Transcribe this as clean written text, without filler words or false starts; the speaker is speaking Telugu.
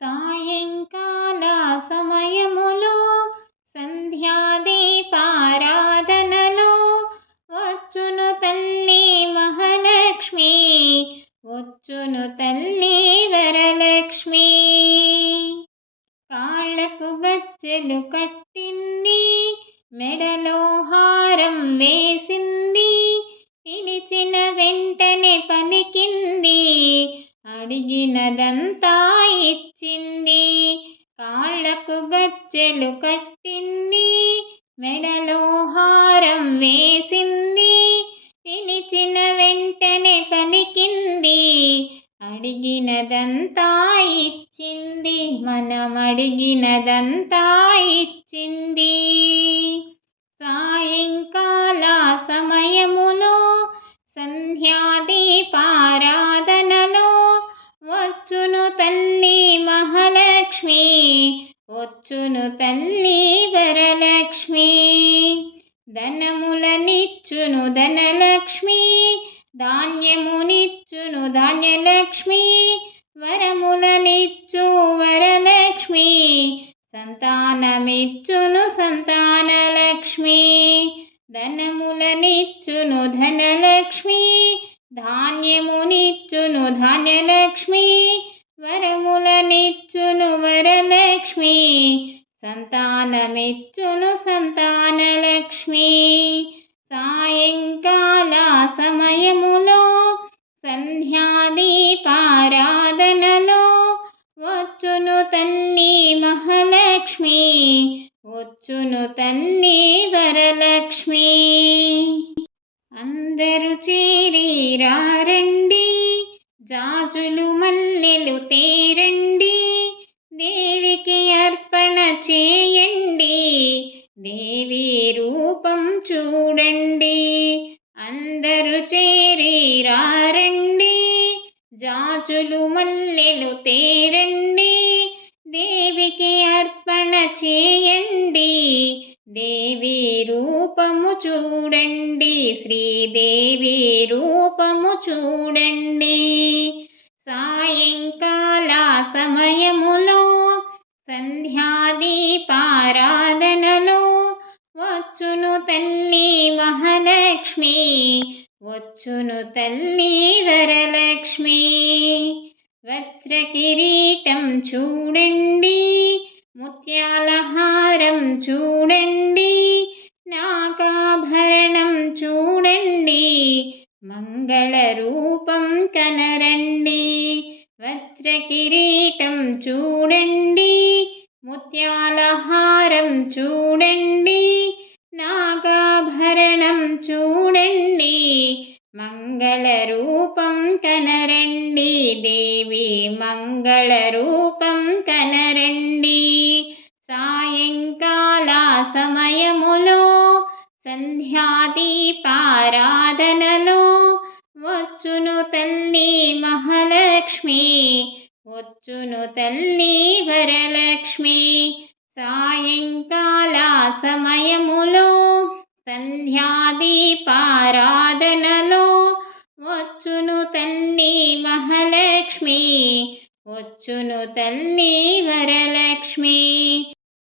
సాయంకాల సమయములో సంధ్యాదీపారాధనలో వచ్చును తల్లి మహాలక్ష్మి, వచ్చును తల్లి వరలక్ష్మి. కాళ్ళకు గజ్జెలు కట్టింది, మెడలో హారం వేసింది, పిలిచిన వెంటనే పలికింది, అడిగినదంతా ఇచ్చింది. కాళ్ళకు గజ్జెలు కట్టింది, మెడలో హారం వేసింది, పిలిచిన వెంటనే పలికింది, అడిగినదంతా ఇచ్చింది, మనం అడిగినదంతా ఇచ్చింది. సాయంకాల సమయములో సంధ్యాదీపారాధనలో వచ్చును తల్లి మహాలక్ష్మి, వచ్చును తల్లి వరలక్ష్మి. ధనములనిచ్చును ధనలక్ష్మి, ధాన్యమునిచ్చును ధాన్యలక్ష్మి, వరములనిచ్చు వరలక్ష్మి, సంతానమిచ్చును సంతానలక్ష్మి. ధనములనిచ్చును ధనలక్ష్మి, ధాన్యమునిచ్చును ధాన్యలక్ష్మి, వరములనిచ్చును వరలక్ష్మి, సంతానమిచ్చును సంతానలక్ష్మి. సాయంకాల సమయములో సంధ్యాదీపారాధనలో వచ్చును తల్లి మహాలక్ష్మి, వచ్చును తల్లి వరలక్ష్మి. అందరూ చేరి రండి, జాజులు మల్లెలు తేరండి, దేవికి అర్పణ చేయండి, దేవి రూపం చూడండి. అందరూ చేరి రండి, జాజులు మల్లెలు తేరండి, దేవికి అర్పణ చేయండి, దేవి రూపము చూడండి, శ్రీదేవి రూపము చూడండి. సాయంకాల సమయములో సంధ్యాదీపారాధనలో వచ్చును తల్లి మహాలక్ష్మి, వచ్చును తల్లి వరలక్ష్మి. వజ్రకిరీటం చూడండి, ముత్యాల హారం చూడండి, నాగాభరణం చూడండి, మంగళ రూపం కనరండి. వజ్రకిరీటం చూడండి, ముత్యాల హారం చూడండి, నాగాభరణం చూడండి, మంగళ రూపం కనరండి, దేవి మంగళ రూపం కనరండి. సాయంకాల సమయములో సంధ్యాదీపారాధనలో వచ్చును తల్లి మహాలక్ష్మి, వచ్చును తల్లి వరలక్ష్మి. సాయంకాల సమయములో సంధ్యాదీపారాధనలో వచ్చును తల్లి మహాలక్ష్మి, వచ్చును తల్లి వరలక్ష్మి.